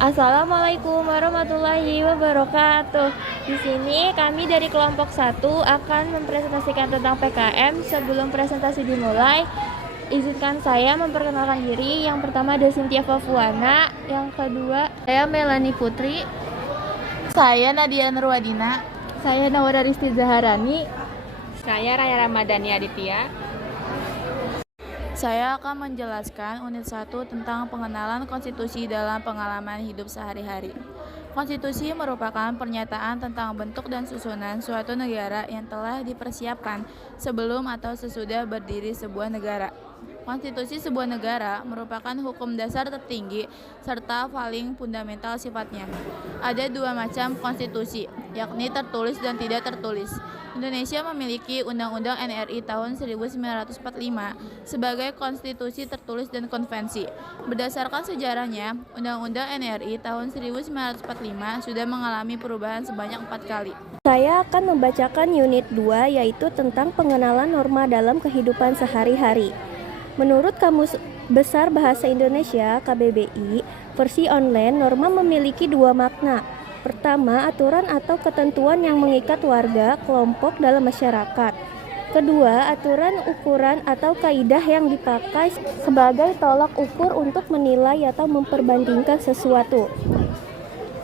Assalamualaikum warahmatullahi wabarakatuh. Di sini kami dari kelompok 1 akan mempresentasikan tentang PKM. Sebelum presentasi dimulai, izinkan saya memperkenalkan diri. Yang pertama ada Cynthia Fafuana, yang kedua Saya Melanie Putri. Saya Nadia Nurwadina. saya Nawara Risti Zaharani. Saya Raya Ramadhani Aditya. Saya akan menjelaskan unit 1 tentang pengenalan konstitusi dalam pengalaman hidup sehari-hari. Konstitusi merupakan pernyataan tentang bentuk dan susunan suatu negara yang telah dipersiapkan sebelum atau sesudah berdiri sebuah negara. Konstitusi sebuah negara merupakan hukum dasar tertinggi serta paling fundamental sifatnya. Ada dua macam konstitusi, yakni tertulis dan tidak tertulis. Indonesia memiliki Undang-Undang NRI tahun 1945 sebagai konstitusi tertulis dan konvensi. Berdasarkan sejarahnya, Undang-Undang NRI tahun 1945 sudah mengalami perubahan sebanyak 4 kali. Saya akan membacakan unit 2 yaitu tentang pengenalan norma dalam kehidupan sehari-hari. Menurut Kamus Besar Bahasa Indonesia (KBBI) versi online, norma memiliki dua makna. Pertama, aturan atau ketentuan yang mengikat warga, kelompok dalam masyarakat. Kedua, aturan, ukuran, atau kaidah yang dipakai sebagai tolak ukur untuk menilai atau memperbandingkan sesuatu.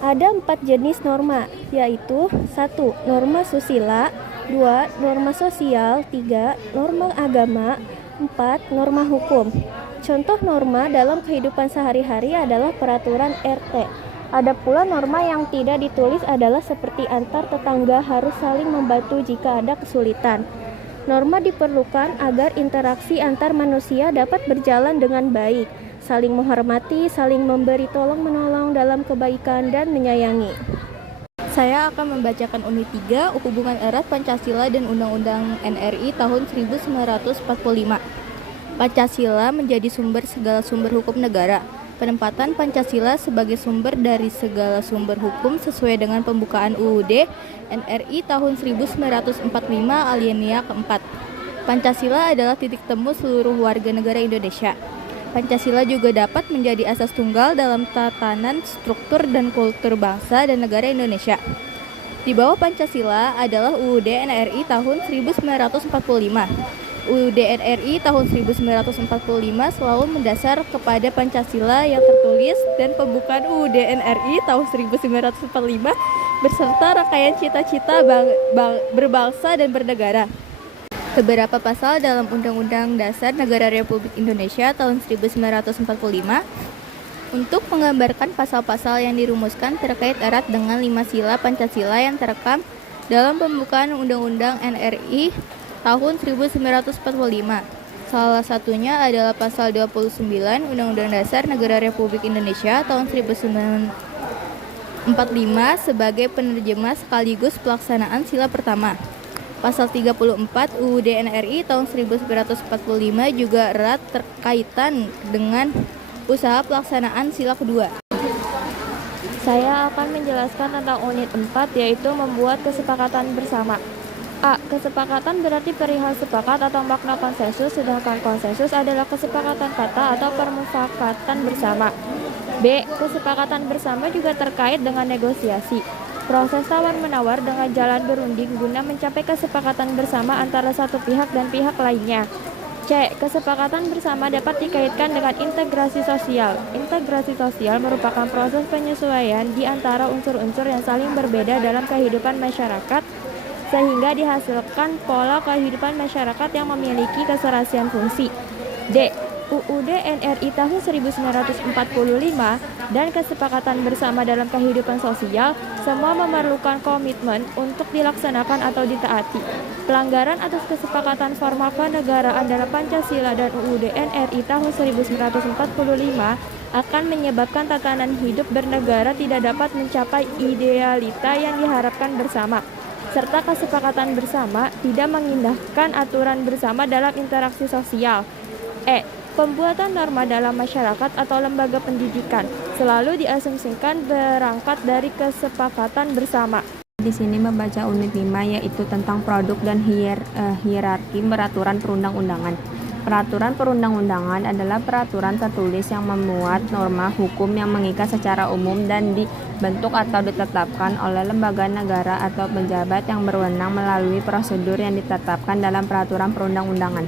Ada 4 jenis norma, yaitu 1. Norma susila, 2. Norma sosial, 3. Norma agama, 4. Norma hukum. Contoh norma dalam kehidupan sehari-hari adalah peraturan RT. Ada pula norma yang tidak ditulis adalah seperti antar tetangga harus saling membantu jika ada kesulitan. Norma diperlukan agar interaksi antar manusia dapat berjalan dengan baik, saling menghormati, saling memberi tolong-menolong dalam kebaikan dan menyayangi. Saya akan membacakan unit 3, hubungan erat Pancasila dan Undang-Undang NRI tahun 1945. Pancasila menjadi sumber segala sumber hukum negara. Penempatan Pancasila sebagai sumber dari segala sumber hukum sesuai dengan pembukaan UUD NRI tahun 1945 alinea keempat. Pancasila adalah titik temu seluruh warga negara Indonesia. Pancasila juga dapat menjadi asas tunggal dalam tatanan struktur dan kultur bangsa dan negara Indonesia. Di bawah Pancasila adalah UUD NRI tahun 1945. UUD NRI tahun 1945 selalu mendasar kepada Pancasila yang tertulis dan pembukaan UUD NRI tahun 1945 beserta rangkaian cita-cita berbangsa dan bernegara. Beberapa pasal dalam Undang-Undang Dasar Negara Republik Indonesia tahun 1945 untuk menggambarkan pasal-pasal yang dirumuskan terkait erat dengan 5 sila Pancasila yang terekam dalam pembukaan Undang-Undang NRI tahun 1945. Salah satunya adalah pasal 29 Undang-Undang Dasar Negara Republik Indonesia tahun 1945 sebagai penerjemah sekaligus pelaksanaan sila pertama. Pasal 34 UUD NRI tahun 1945 juga erat terkaitan dengan usaha pelaksanaan sila kedua. Saya akan menjelaskan tentang unit 4 yaitu membuat kesepakatan bersama. A. Kesepakatan berarti perihal sepakat atau makna konsensus, sedangkan konsensus adalah kesepakatan kata atau permufakatan bersama. B. Kesepakatan bersama juga terkait dengan negosiasi. Proses tawar-menawar dengan jalan berunding guna mencapai kesepakatan bersama antara satu pihak dan pihak lainnya. C. Kesepakatan bersama dapat dikaitkan dengan integrasi sosial. Integrasi sosial merupakan proses penyesuaian di antara unsur-unsur yang saling berbeda dalam kehidupan masyarakat sehingga dihasilkan pola kehidupan masyarakat yang memiliki keserasian fungsi. D. UUD NRI tahun 1945 dan kesepakatan bersama dalam kehidupan sosial semua memerlukan komitmen untuk dilaksanakan atau ditaati. Pelanggaran atas kesepakatan formal kenegaraan dalam Pancasila dan UUD NRI tahun 1945 akan menyebabkan tatanan hidup bernegara tidak dapat mencapai idealita yang diharapkan bersama, serta kesepakatan bersama tidak mengindahkan aturan bersama dalam interaksi sosial. E. Pembuatan norma dalam masyarakat atau lembaga pendidikan selalu diasumsikan berangkat dari kesepakatan bersama. Di sini membaca unit 5 yaitu tentang produk dan hierarki peraturan perundang-undangan. Peraturan perundang-undangan adalah peraturan tertulis yang memuat norma hukum yang mengikat secara umum dan dibentuk atau ditetapkan oleh lembaga negara atau pejabat yang berwenang melalui prosedur yang ditetapkan dalam peraturan perundang-undangan.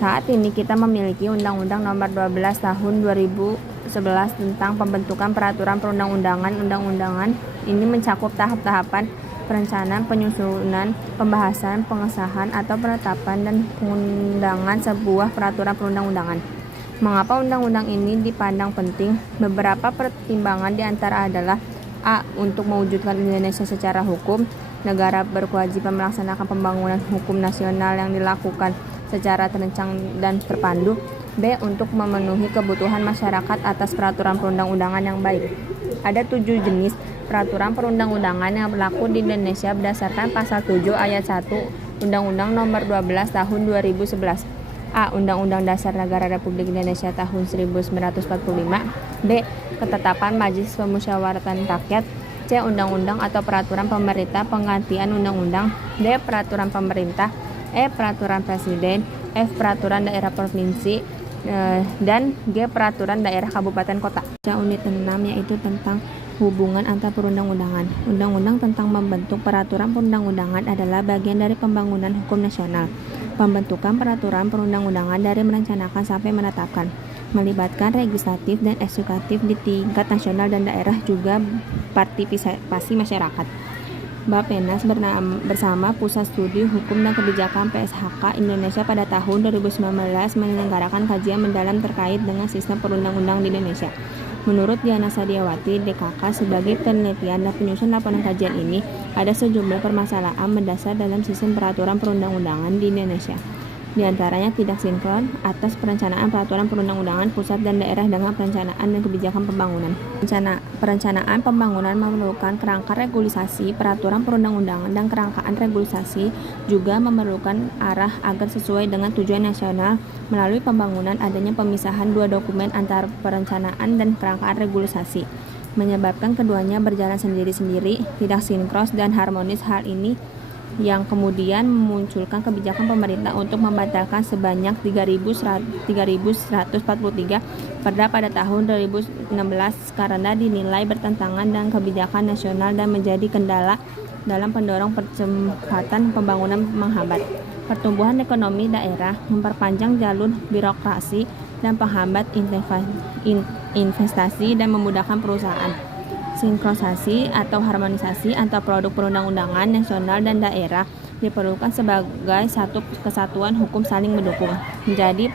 Saat ini kita memiliki Undang-Undang Nomor 12 Tahun 2011 tentang pembentukan peraturan perundang-undangan. Undang-undangan ini mencakup tahap-tahapan perencanaan, penyusunan, pembahasan, pengesahan, atau penetapan dan pengundangan sebuah peraturan perundang-undangan. Mengapa undang-undang ini dipandang penting? Beberapa pertimbangan diantara adalah A. Untuk mewujudkan Indonesia secara hukum, negara berkewajiban melaksanakan pembangunan hukum nasional yang dilakukan secara terencana dan terpandu. B. Untuk memenuhi kebutuhan masyarakat atas peraturan perundang-undangan yang baik. Ada 7 jenis peraturan perundang-undangan yang berlaku di Indonesia berdasarkan Pasal 7 Ayat 1 Undang-Undang Nomor 12 Tahun 2011. A. Undang-Undang Dasar Negara Republik Indonesia Tahun 1945. B. Ketetapan Majelis Pemusyawaratan Rakyat. C. Undang-undang atau peraturan pemerintah penggantian undang-undang. D. Peraturan pemerintah. E. Peraturan presiden. F. Peraturan daerah provinsi. Dan G. Peraturan daerah kabupaten kota. Unit 6 yaitu tentang hubungan antar perundang-undangan. Undang-undang tentang membentuk peraturan perundang-undangan adalah bagian dari pembangunan hukum nasional. Pembentukan peraturan perundang-undangan dari merencanakan sampai menetapkan, melibatkan legislatif dan eksekutif di tingkat nasional dan daerah, juga partisipasi masyarakat. Bappenas bersama Pusat Studi Hukum dan Kebijakan PSHK Indonesia pada tahun 2019 menyelenggarakan kajian mendalam terkait dengan sistem perundang-undang di Indonesia. Menurut Diana Sadiawati, DKK, sebagai penelitian dan penyusun laporan kajian ini, ada sejumlah permasalahan mendasar dalam sistem peraturan perundang-undangan di Indonesia. Di antaranya tidak sinkron atas perencanaan peraturan perundang-undangan pusat dan daerah dengan perencanaan dan kebijakan pembangunan. Perencanaan pembangunan memerlukan kerangka regulasi peraturan perundang-undangan, dan kerangkaan regulasi juga memerlukan arah agar sesuai dengan tujuan nasional. Melalui pembangunan, adanya pemisahan dua dokumen antara perencanaan dan kerangkaan regulasi menyebabkan keduanya berjalan sendiri-sendiri, tidak sinkron dan harmonis. Hal ini yang kemudian memunculkan kebijakan pemerintah untuk membatalkan sebanyak 3.143 perda pada tahun 2016 karena dinilai bertentangan dengan kebijakan nasional dan menjadi kendala dalam pendorong percepatan pembangunan, menghambat pertumbuhan ekonomi daerah, memperpanjang jalur birokrasi dan penghambat investasi dan memudahkan perusahaan. Sinkronisasi atau harmonisasi antar produk perundang-undangan nasional dan daerah diperlukan sebagai satu kesatuan hukum saling mendukung, menjadi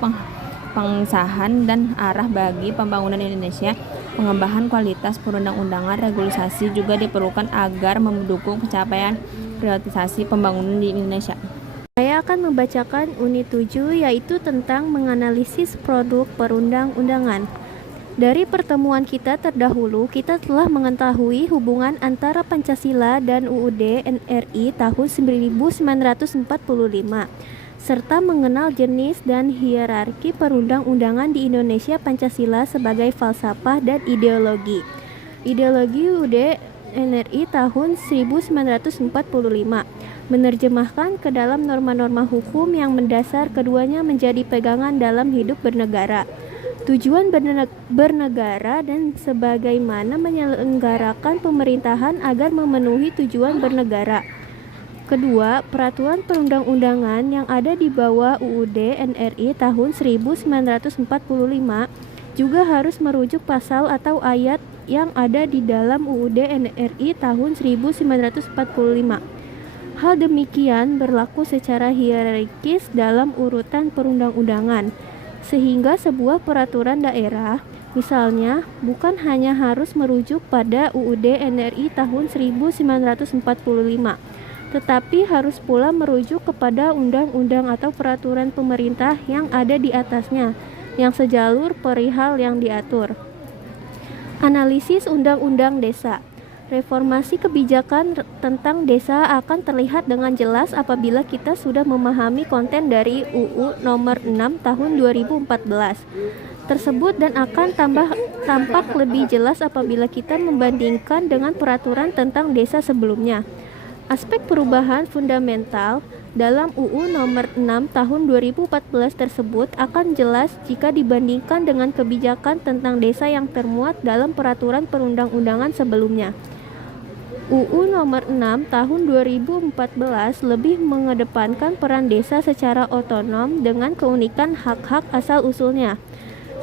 pengsahan dan arah bagi pembangunan Indonesia. Pengembangan kualitas perundang-undangan regulasi juga diperlukan agar mendukung pencapaian prioritasasi pembangunan di Indonesia. Saya akan membacakan unit 7 yaitu tentang menganalisis produk perundang-undangan. Dari pertemuan kita terdahulu, kita telah mengetahui hubungan antara Pancasila dan UUD NRI tahun 1945, serta mengenal jenis dan hierarki perundang-undangan di Indonesia. Pancasila sebagai falsafah dan ideologi. Ideologi UUD NRI tahun 1945 menerjemahkan ke dalam norma-norma hukum yang mendasar keduanya menjadi pegangan dalam hidup bernegara. Tujuan bernegara dan sebagaimana menyelenggarakan pemerintahan agar memenuhi tujuan bernegara. Kedua, peraturan perundang-undangan yang ada di bawah UUD NRI tahun 1945 juga harus merujuk pasal atau ayat yang ada di dalam UUD NRI tahun 1945. Hal demikian berlaku secara hierarkis dalam urutan perundang-undangan, sehingga sebuah peraturan daerah, misalnya, bukan hanya harus merujuk pada UUD NRI tahun 1945, tetapi harus pula merujuk kepada undang-undang atau peraturan pemerintah yang ada di atasnya, yang sejalur perihal yang diatur. Analisis Undang-Undang Desa. Reformasi kebijakan tentang desa akan terlihat dengan jelas apabila kita sudah memahami konten dari UU Nomor 6 Tahun 2014 tersebut, dan akan tampak lebih jelas apabila kita membandingkan dengan peraturan tentang desa sebelumnya. Aspek perubahan fundamental dalam UU nomor 6 tahun 2014 tersebut akan jelas jika dibandingkan dengan kebijakan tentang desa yang termuat dalam peraturan perundang-undangan sebelumnya. UU nomor 6 tahun 2014 lebih mengedepankan peran desa secara otonom dengan keunikan hak-hak asal-usulnya.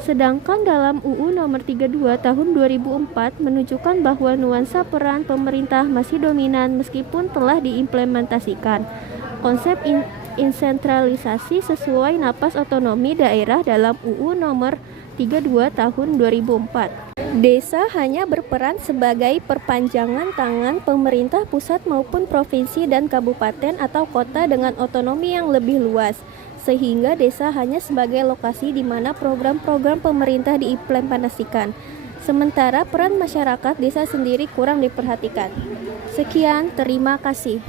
Sedangkan dalam UU nomor 32 tahun 2004 menunjukkan bahwa nuansa peran pemerintah masih dominan meskipun telah diimplementasikan konsep insentralisasi sesuai napas otonomi daerah dalam UU nomor 32 tahun 2004. Desa hanya berperan sebagai perpanjangan tangan pemerintah pusat maupun provinsi dan kabupaten atau kota dengan otonomi yang lebih luas, sehingga desa hanya sebagai lokasi di mana program-program pemerintah diimplementasikan. Sementara peran masyarakat desa sendiri kurang diperhatikan. Sekian, terima kasih.